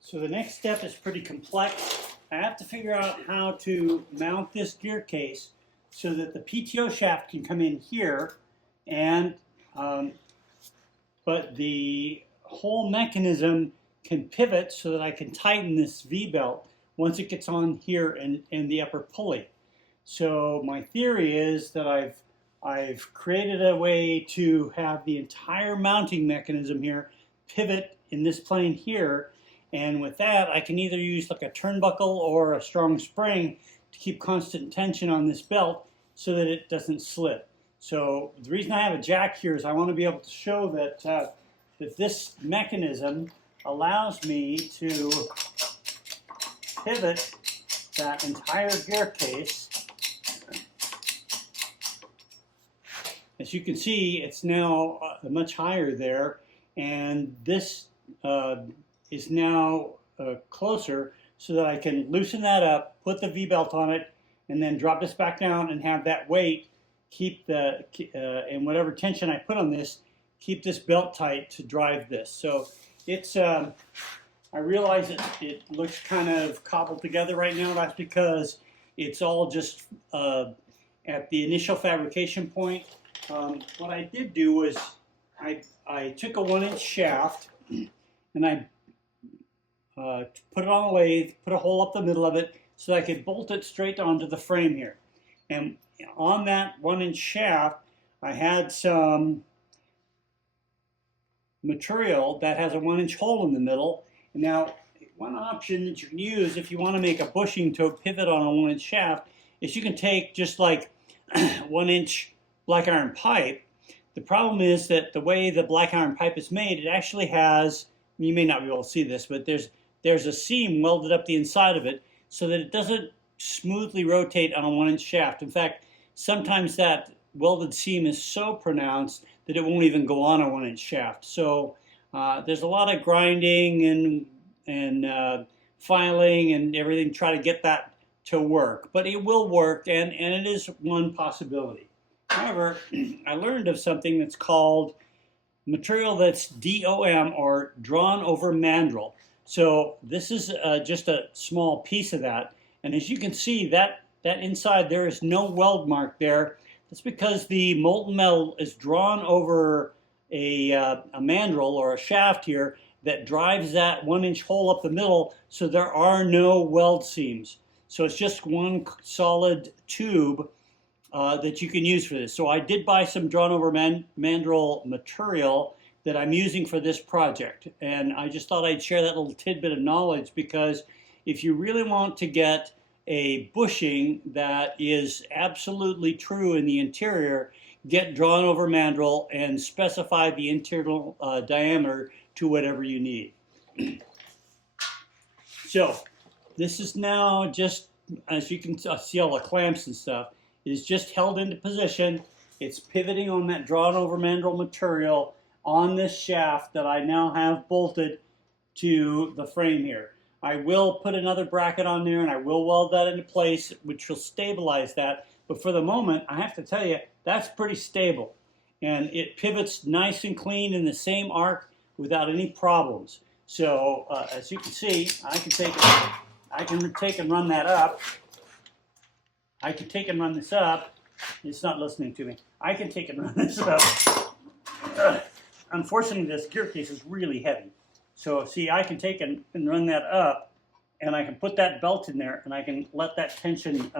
So the next step is pretty complex. I have to figure out how to mount this gear case so that the PTO shaft can come in here, and but the whole mechanism can pivot so that I can tighten this V-belt once it gets on here in the upper pulley. So my theory is that I've created a way to have the entire mounting mechanism here pivot in this plane here, and with that I can either use like a turnbuckle or a strong spring to keep constant tension on this belt so that it doesn't slip. So the reason I have a jack here is I want to be able to show that that this mechanism allows me to pivot that entire gear case. As you can see, it's now much higher there, and this is now closer so that I can loosen that up, put the V-belt on it, and then drop this back down and have that weight keep the, and whatever tension I put on this, keep this belt tight to drive this. So it's, I realize it looks kind of cobbled together right now. That's because it's all just at the initial fabrication point. What I did do was I took a 1-inch shaft and I put it on a lathe, put a hole up the middle of it so I could bolt it straight onto the frame here. And on that 1-inch shaft, I had some material that has a 1-inch hole in the middle. And now, one option that you can use if you want to make a bushing to pivot on a 1-inch shaft is you can take just like 1-inch black iron pipe. The problem is that the way the black iron pipe is made, it actually has, you may not be able to see this, but there's a seam welded up the inside of it so that it doesn't smoothly rotate on a 1-inch shaft. In fact, sometimes that welded seam is so pronounced that it won't even go on a 1-inch shaft. So there's a lot of grinding and filing and everything to try to get that to work. But it will work, and it is one possibility. However, I learned of something that's called material that's DOM, or drawn over mandrel. So this is just a small piece of that. And as you can see, that inside there is no weld mark there. That's because the molten metal is drawn over a mandrel or a shaft here that drives that 1-inch hole up the middle, so there are no weld seams. So it's just one solid tube that you can use for this. So I did buy some drawn over mandrel material that I'm using for this project. And I just thought I'd share that little tidbit of knowledge, because if you really want to get a bushing that is absolutely true in the interior, get drawn over mandrel and specify the internal diameter to whatever you need. So this is now just, as you can see, all the clamps and stuff, it is just held into position. It's pivoting on that drawn over mandrel material on this shaft that I now have bolted to the frame here. I will put another bracket on there and I will weld that into place, which will stabilize that. But for the moment, I have to tell you, that's pretty stable. And it pivots nice and clean in the same arc without any problems. So as you can see, I can take and run that up. I can take and run this up. It's not listening to me. I can take and run this up. Unfortunately, this gear case is really heavy. So see, I can take and run that up, and I can put that belt in there, and I can let that tension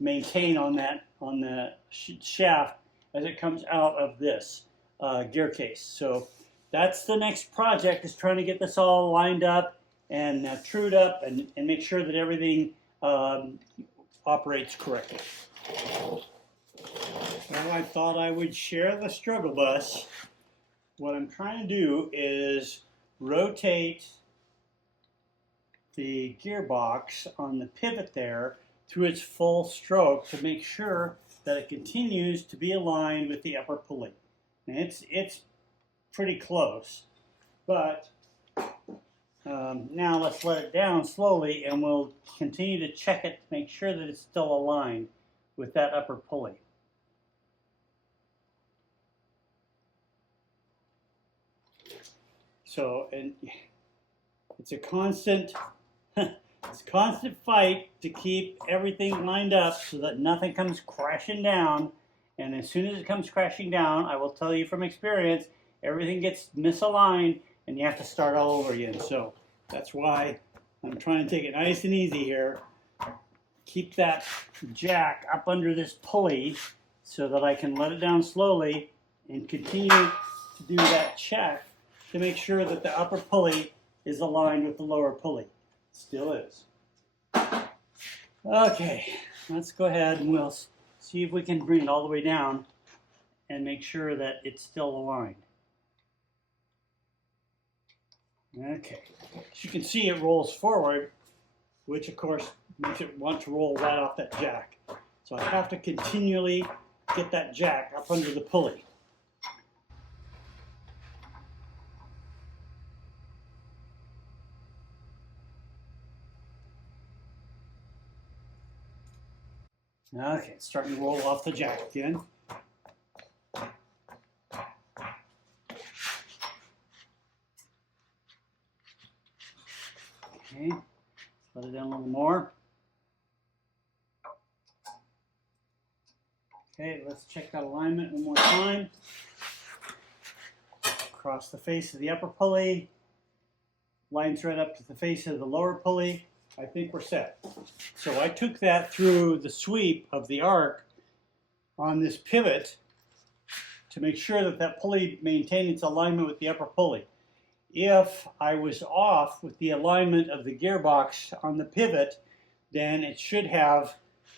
maintain on the shaft as it comes out of this gear case. So that's the next project, is trying to get this all lined up and trued up and make sure that everything operates correctly. Well, I thought I would share the struggle bus. What I'm trying to do is rotate the gearbox on the pivot there through its full stroke to make sure that it continues to be aligned with the upper pulley. And it's pretty close, but now let's let it down slowly and we'll continue to check it to make sure that it's still aligned with that upper pulley. So, and it's a constant, it's a constant fight to keep everything lined up so that nothing comes crashing down. And as soon as it comes crashing down, I will tell you from experience, everything gets misaligned and you have to start all over again. So that's why I'm trying to take it nice and easy here. Keep that jack up under this pulley so that I can let it down slowly and continue to do that check to make sure that the upper pulley is aligned with the lower pulley. It still is. Okay, let's go ahead and we'll see if we can bring it all the way down and make sure that it's still aligned. Okay, as you can see, it rolls forward, which of course makes it want to roll right off that jack. So I have to continually get that jack up under the pulley. Okay, it's starting to roll off the jack again. Okay, let it down a little more. Okay, let's check that alignment one more time. Across the face of the upper pulley, lines right up to the face of the lower pulley. I think we're set. So I took that through the sweep of the arc on this pivot to make sure that that pulley maintained its alignment with the upper pulley. If I was off with the alignment of the gearbox on the pivot, then it should have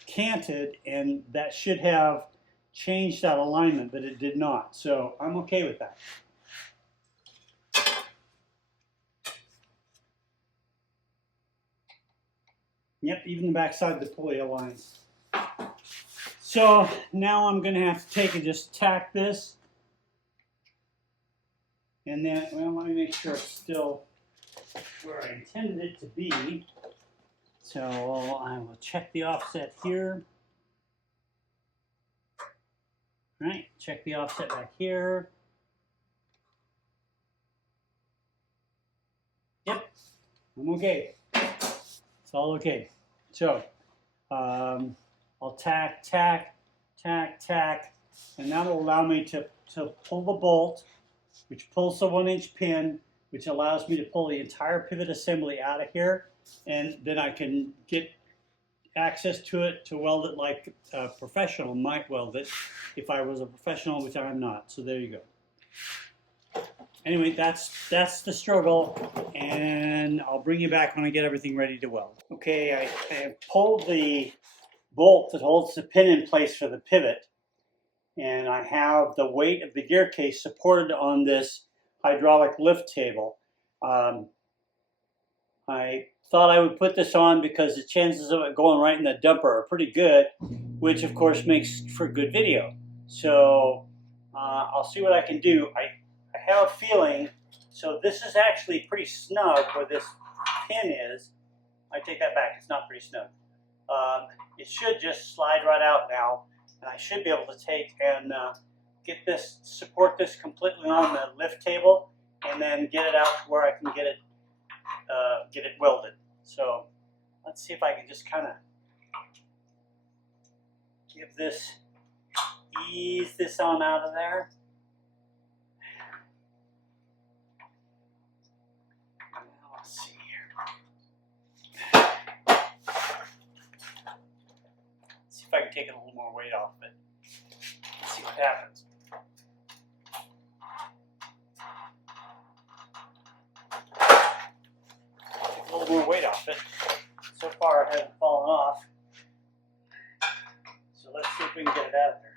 canted and that should have changed that alignment, but it did not. So I'm okay with that. Yep, even the back side of the pulley aligns. So now I'm going to have to take and just tack this. And then, well, let me make sure it's still where I intended it to be. So I will check the offset here. All right, check the offset back here. Yep, I'm okay. It's all okay. So I'll tack, tack, tack, tack, and that will allow me to pull the bolt, which pulls the 1-inch pin, which allows me to pull the entire pivot assembly out of here, and then I can get access to it to weld it like a professional might weld it if I was a professional, which I'm not. So there you go. Anyway, that's the struggle, and I'll bring you back when I get everything ready to weld. Okay, I have pulled the bolt that holds the pin in place for the pivot, and I have the weight of the gear case supported on this hydraulic lift table. I thought I would put this on because the chances of it going right in the dumper are pretty good, which of course makes for good video. So I'll see what I can do. I have a feeling, so this is actually pretty snug where this pin is. I take that back, it's not pretty snug. It should just slide right out now, and I should be able to take and get this, support this completely on the lift table, and then get it out to where I can get it welded. So let's see if I can just kind of ease this on out of there. Let's see here. Let's see if I can take a little more weight off it. Let's see what happens. Take a little more weight off it. So far it hasn't fallen off. So let's see if we can get it out of there.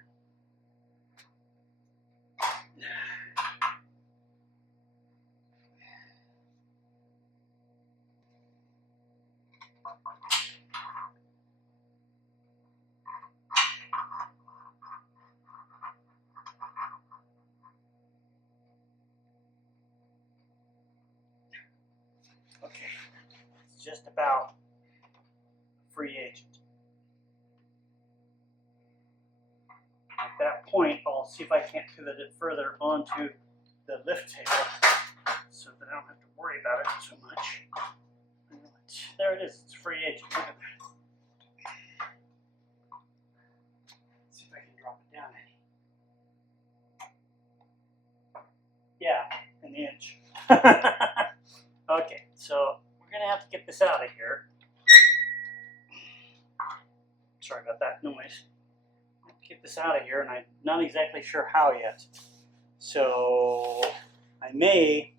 Okay, it's just about free agent. At that point, I'll see if I can't pivot it further onto the lift table so that I don't have to worry about it so much. There it is, it's free edge. Look at that. Let's see if I can drop it down any. Yeah, an inch. Okay, so we're gonna have to get this out of here. Sorry about that noise. Get this out of here, and I'm not exactly sure how yet. So I may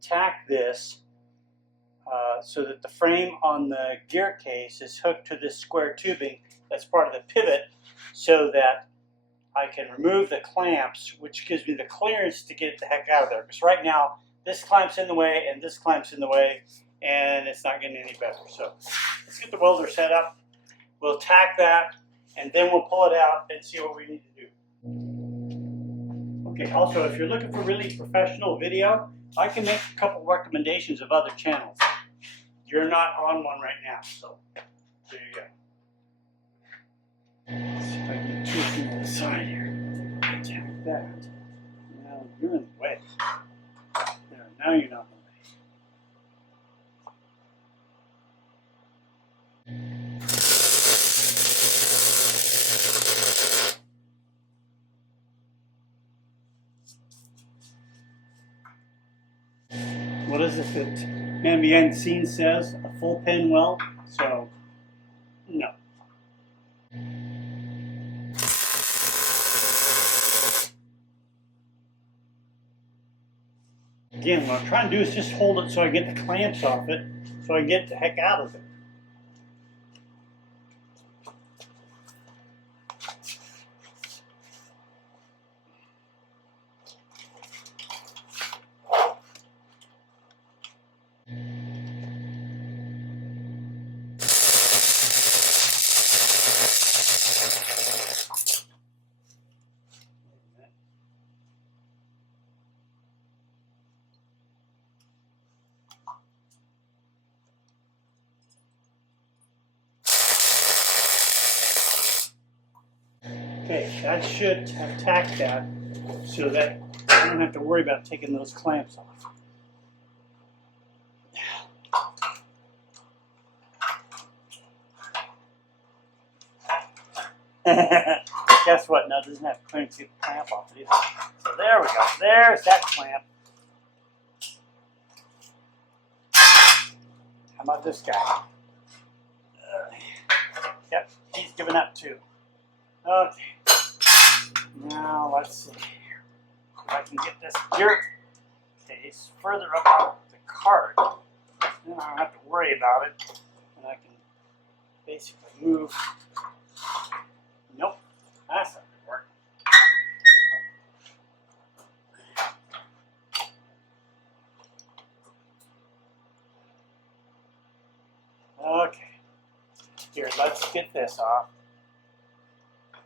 tack this so that the frame on the gear case is hooked to this square tubing that's part of the pivot, so that I can remove the clamps, which gives me the clearance to get it the heck out of there. Because right now, this clamp's in the way and this clamp's in the way, and it's not getting any better. So let's get the welder set up. We'll tack that, and then we'll pull it out and see what we need to do. Okay, also, if you're looking for really professional video, I can make a couple recommendations of other channels. You're not on one right now, so there you go. Let's see if I can get two from the side here. Tack that. Now you're in the way. There, now you're not in the way. What is it that man behind the scenes says? A full pin weld? So, no. Again, what I'm trying to do is just hold it so I get the clamps off it, so I can get the heck out of it. Okay, that should have tacked that so that I don't have to worry about taking those clamps off. Guess what? Now it doesn't have clearance to get the clamp off it either. So there we go. There's that clamp. How about this guy? Yep, he's giving up too. Okay. Now let's see here. If I can get this gear case further up on the cart, then I don't have to worry about it. And I can basically move. Nope, that's not going to work. Okay. Here, let's get this off.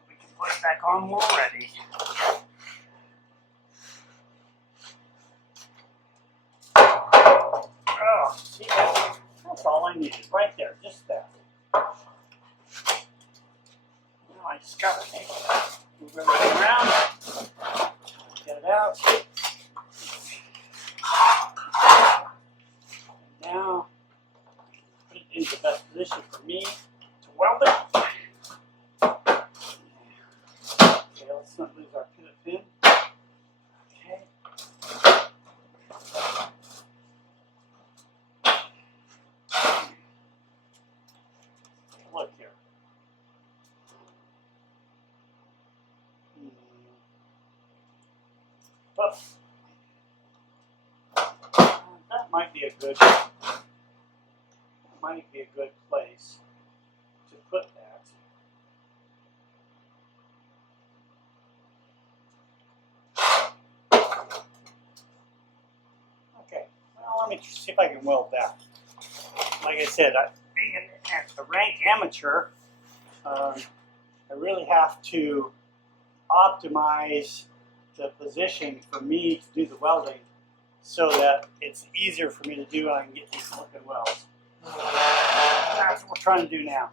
We can put it back on when we're ready. Oh, see, that's all I needed right there, just that. Now I just got to move everything around, get it out. And now, put it into the best position for me to weld it. Okay, let's not lose our pivot pin. Okay. Look here. Oh. That might be a good place to put that. Okay, well, let me see if I can weld that. Like I said, being a rank amateur, I really have to optimize the position for me to do the welding so that it's easier for me to do and I can get these looking welds. That's what we're trying to do now.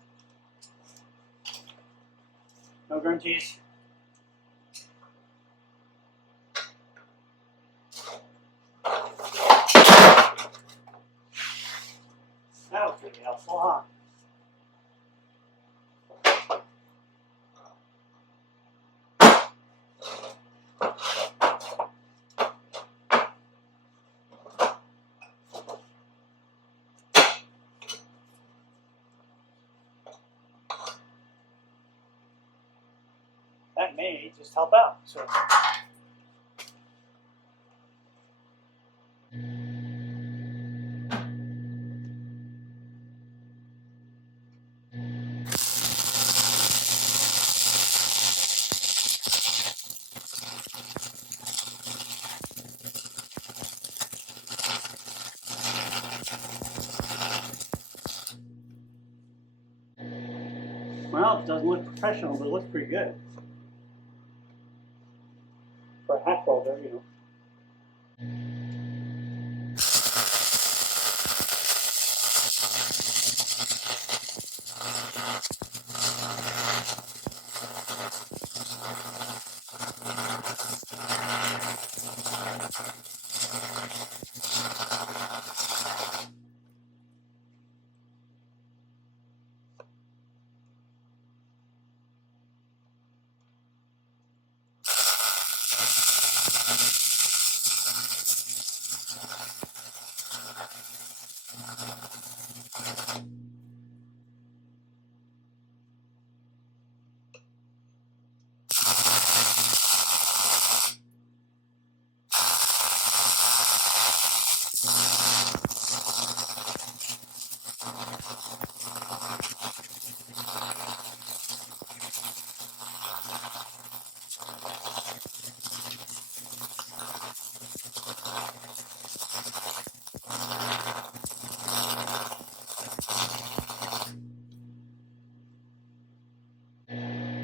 No guarantees. that may just help out. So. Well, it doesn't look professional, but it looks pretty good. For a hat welder, you know.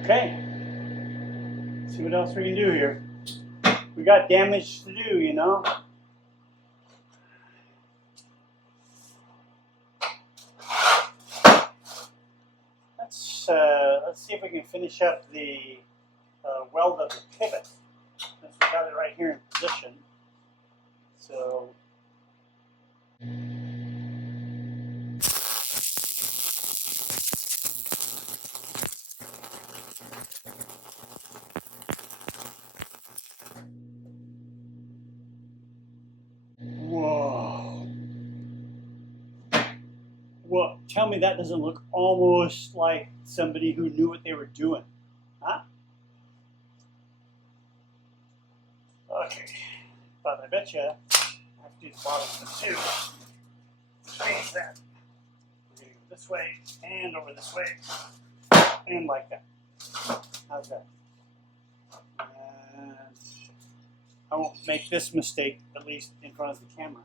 Okay, let's see what else we can do here. We got damage to do, you know. Let's see if we can finish up the weld of the pivot. Since we got it right here in position. So. Whoa. Well, tell me that doesn't look almost like somebody who knew what they were doing. Huh? Okay. But I bet you I have to do the bottom of it too. Change that. We're going to go this way and over this way and like that. How's that? And I won't make this mistake, at least in front of the camera.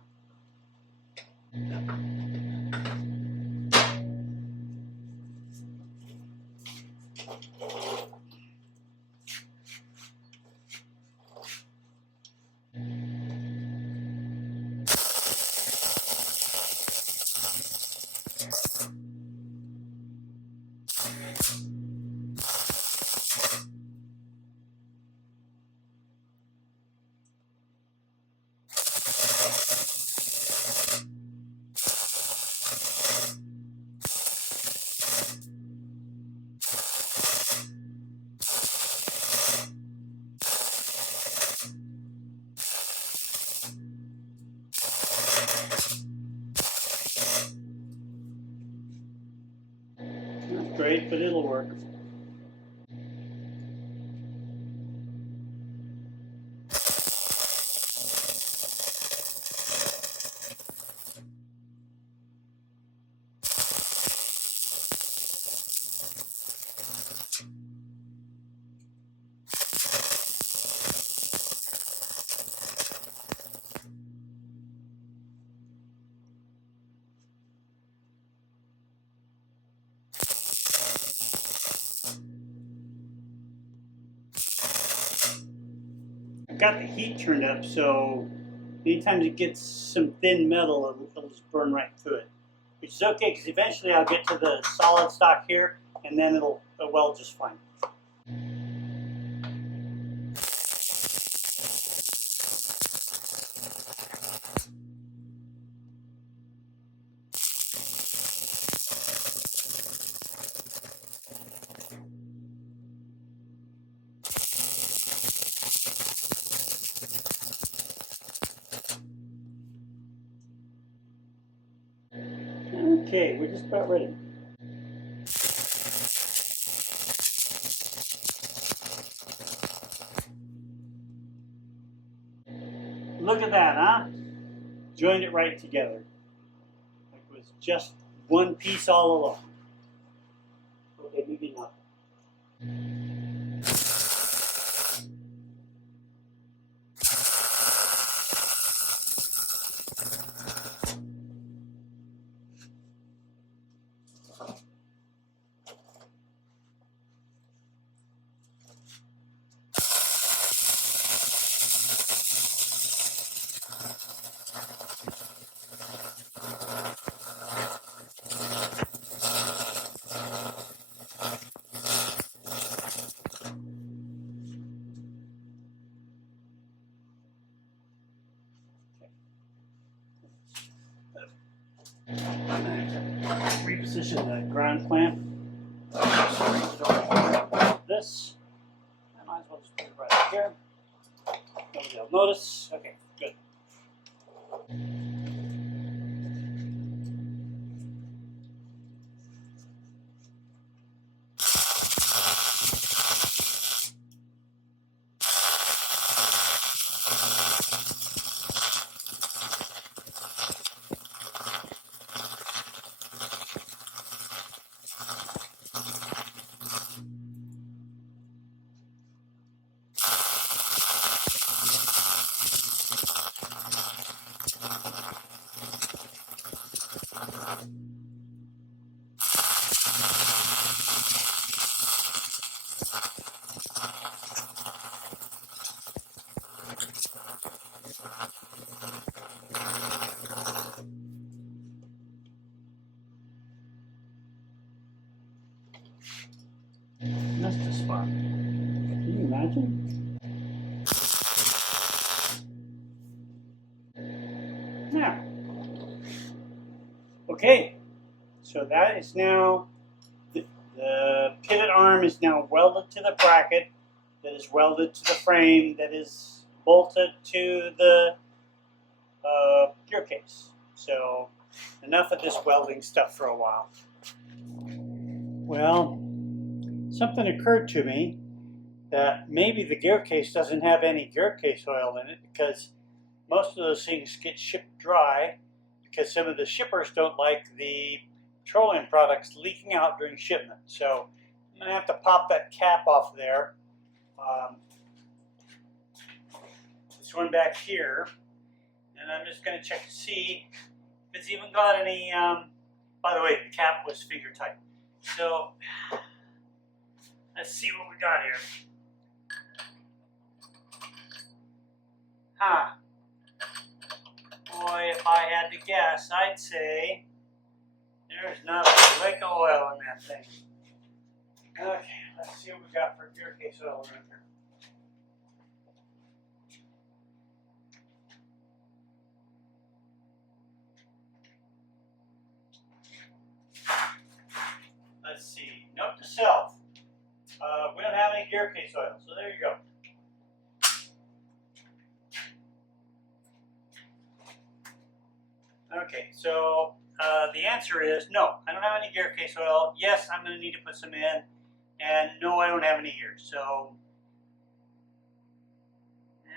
Not great, but it'll work. I've got the heat turned up, so anytime it gets some thin metal, it'll just burn right through it. Which is okay, because eventually I'll get to the solid stock here, and then it'll weld just fine. Okay, we're just about ready. Look at that, huh? Joined it right together. Like it was just one piece all along. Okay, maybe not. Reposition the ground clamp. This. I might as well just put it right up here. Nobody will notice. Okay, good. That's the spot. Can you imagine? Now, okay, so that is now, the pivot arm is now welded to the bracket, that is welded to the frame, that is bolted to the gear case. So, enough of this welding stuff for a while. Well, something occurred to me that maybe the gear case doesn't have any gear case oil in it, because most of those things get shipped dry because some of the shippers don't like the petroleum products leaking out during shipment. So I'm going to have to pop that cap off there. This one back here. And I'm just going to check to see if it's even got any, by the way, the cap was finger tight. So let's see what we got here. Huh. Boy, if I had to guess, I'd say there's not a lick of oil in that thing. Okay, let's see what we got for gear case oil around here. Let's see. Note to self. We don't have any gear case oil, so there you go. Okay, so the answer is no, I don't have any gear case oil. Yes, I'm going to need to put some in. And no, I don't have any here. So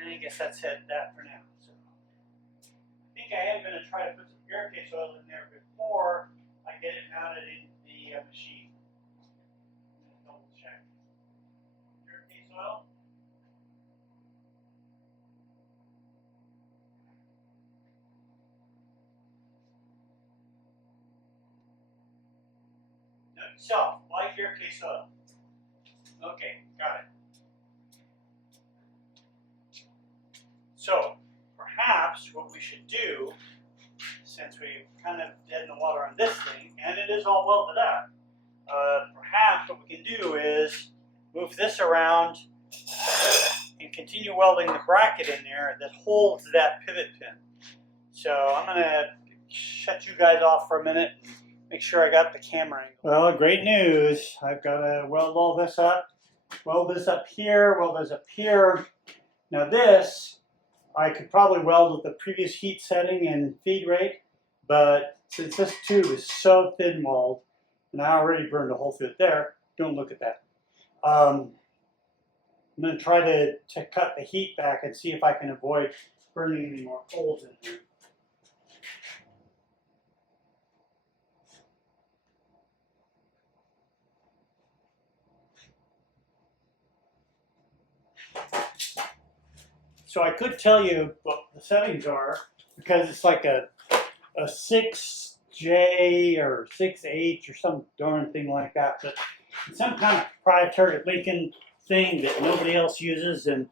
I guess that's that for now. So I think I am going to try to put some gear case oil in there before I get it mounted in the machine. Double check. Gear case oil. So, why gear case oil? Okay, got it. So, perhaps what we should do, since we've kind of dead in the water on this thing, and it is all welded up, perhaps what we can do is move this around and continue welding the bracket in there that holds that pivot pin. So I'm going to shut you guys off for a minute and make sure I got the camera angle. Well, great news. I've got to weld all this up. Weld this up here, weld this up here. Now this, I could probably weld with the previous heat setting and feed rate, but since this tube is so thin walled, and I already burned a hole through it there, don't look at that. I'm going to try to cut the heat back and see if I can avoid burning any more holes in here. So I could tell you what the settings are because it's like a 6J or 6H or some darn thing like that. But it's some kind of proprietary Lincoln thing that nobody else uses. And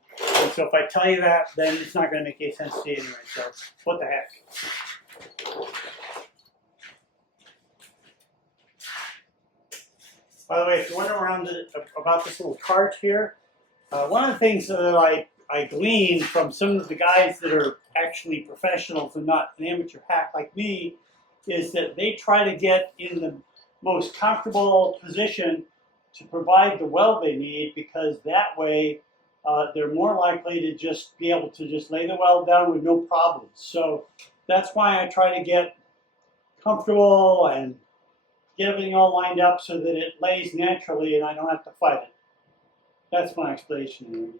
so if I tell you that, then it's not going to make any sense to you anyway. So what the heck. By the way, if you're wondering around about this little cart here, one of the things that I gleaned from some of the guys that are actually professionals and not an amateur hack like me is that they try to get in the most comfortable position to provide the weld they need, because that way they're more likely to just be able to just lay the weld down with no problems. So that's why I try to get comfortable and get everything all lined up so that it lays naturally and I don't have to fight it. That's my explanation.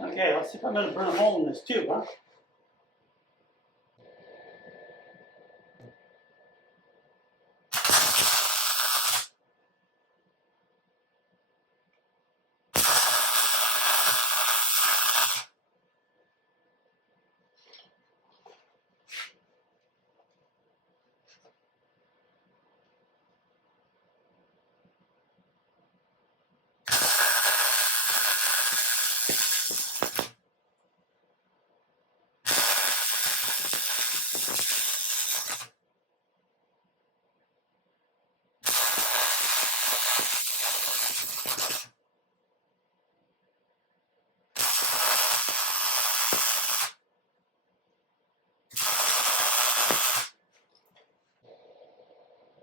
Okay, let's see if I'm going to burn a hole in this tube, huh?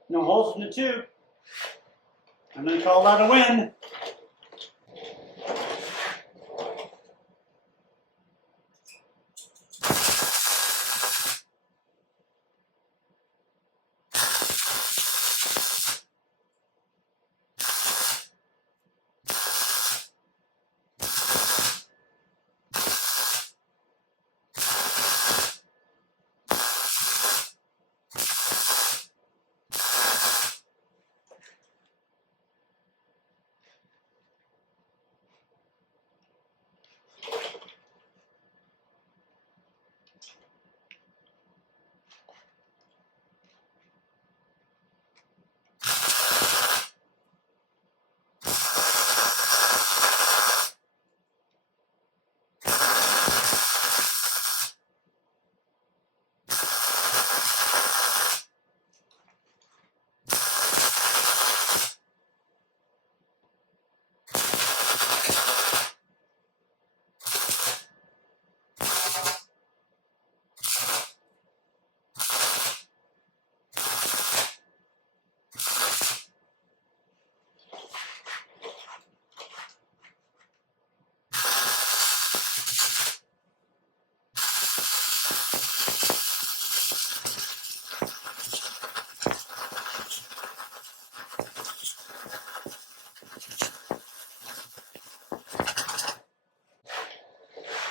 No holes in the tube. I'm going to call that a win.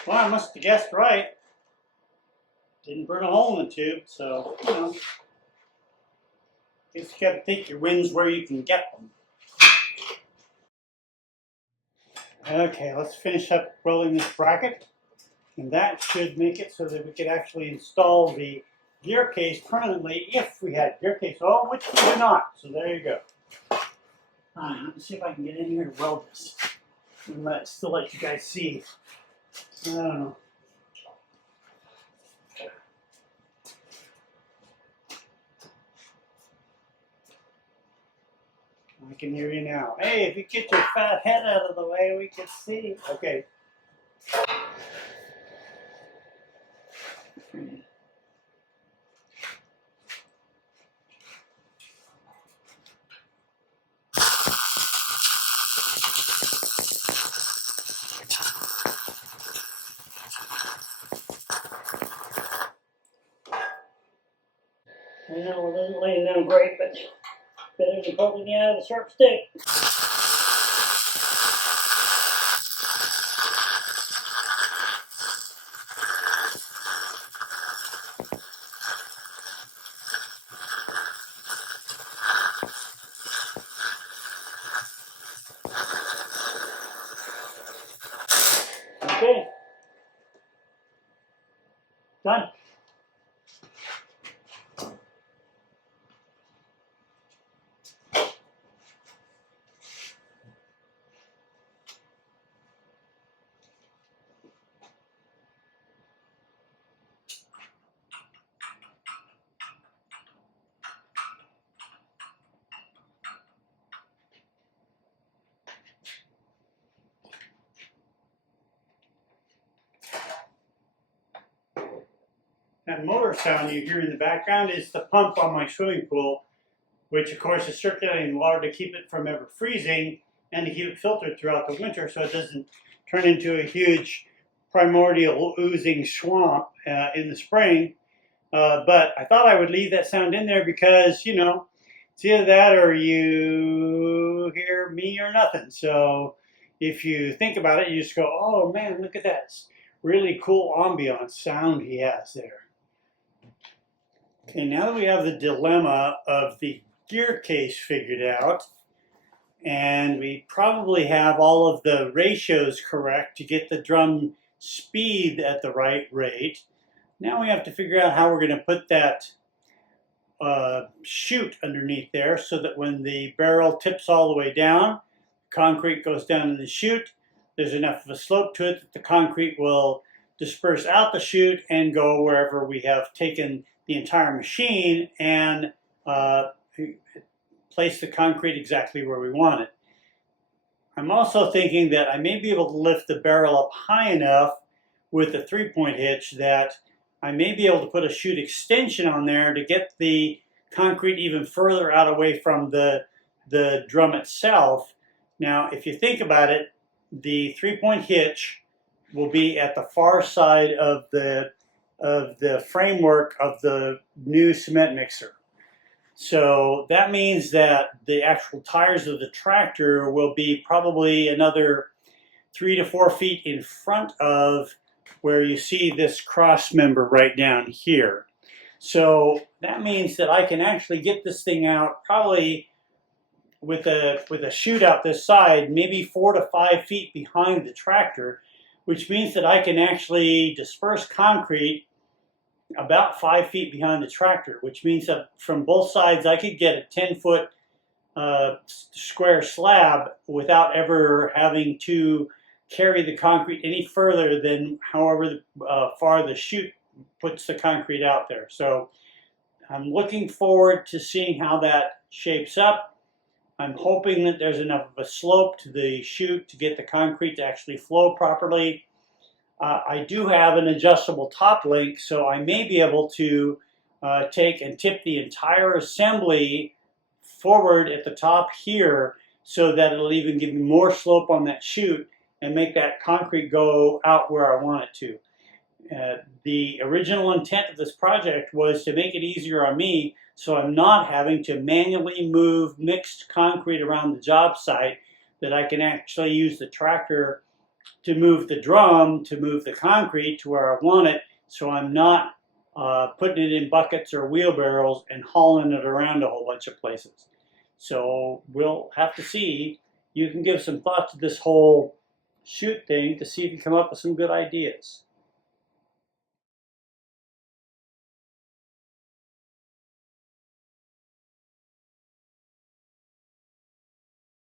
Well, I must have guessed right. Didn't burn a hole in the tube, so, you know. I guess you got to take your wins where you can get them. Okay, let's finish up rolling this bracket. And that should make it so that we could actually install the gear case permanently if we had gear case. Oh, which we do not. So there you go. Let's see if I can get in here to weld this. And still let you guys see. I don't know. I can hear you now. Hey, if you get your fat head out of the way, we can see. Okay. I know it isn't laying down great, but better than poking you out of the sharp stick. Okay. Done. That motor sound you hear in the background is the pump on my swimming pool, which of course is circulating water to keep it from ever freezing and to keep it filtered throughout the winter so it doesn't turn into a huge primordial oozing swamp in the spring. But I thought I would leave that sound in there because, you know, it's either that or you hear me or nothing. So if you think about it, you just go, oh man, look at that really cool ambiance sound he has there. Okay, now that we have the dilemma of the gear case figured out, and we probably have all of the ratios correct to get the drum speed at the right rate, now we have to figure out how we're going to put that chute underneath there so that when the barrel tips all the way down, concrete goes down in the chute, there's enough of a slope to it that the concrete will disperse out the chute and go wherever we have taken the entire machine and place the concrete exactly where we want it. I'm also thinking that I may be able to lift the barrel up high enough with the 3-point hitch that I may be able to put a chute extension on there to get the concrete even further out away from the drum itself. Now, if you think about it, the 3-point hitch will be at the far side of the framework of the new cement mixer. So that means that the actual tires of the tractor will be probably another 3 to 4 feet in front of where you see this cross member right down here. So that means that I can actually get this thing out probably with a chute out this side, maybe 4 to 5 feet behind the tractor, which means that I can actually disperse concrete about 5 feet behind the tractor, which means that from both sides I could get a 10-foot square slab without ever having to carry the concrete any further than however far the chute puts the concrete out there. So I'm looking forward to seeing how that shapes up. I'm hoping that there's enough of a slope to the chute to get the concrete to actually flow properly. I do have an adjustable top link, so I may be able to take and tip the entire assembly forward at the top here so that it'll even give me more slope on that chute and make that concrete go out where I want it to. The original intent of this project was to make it easier on me so I'm not having to manually move mixed concrete around the job site, that I can actually use the tractor to move the drum, to move the concrete to where I want it, so I'm not putting it in buckets or wheelbarrows and hauling it around a whole bunch of places. So we'll have to see. You can give some thought to this whole chute thing to see if you come up with some good ideas.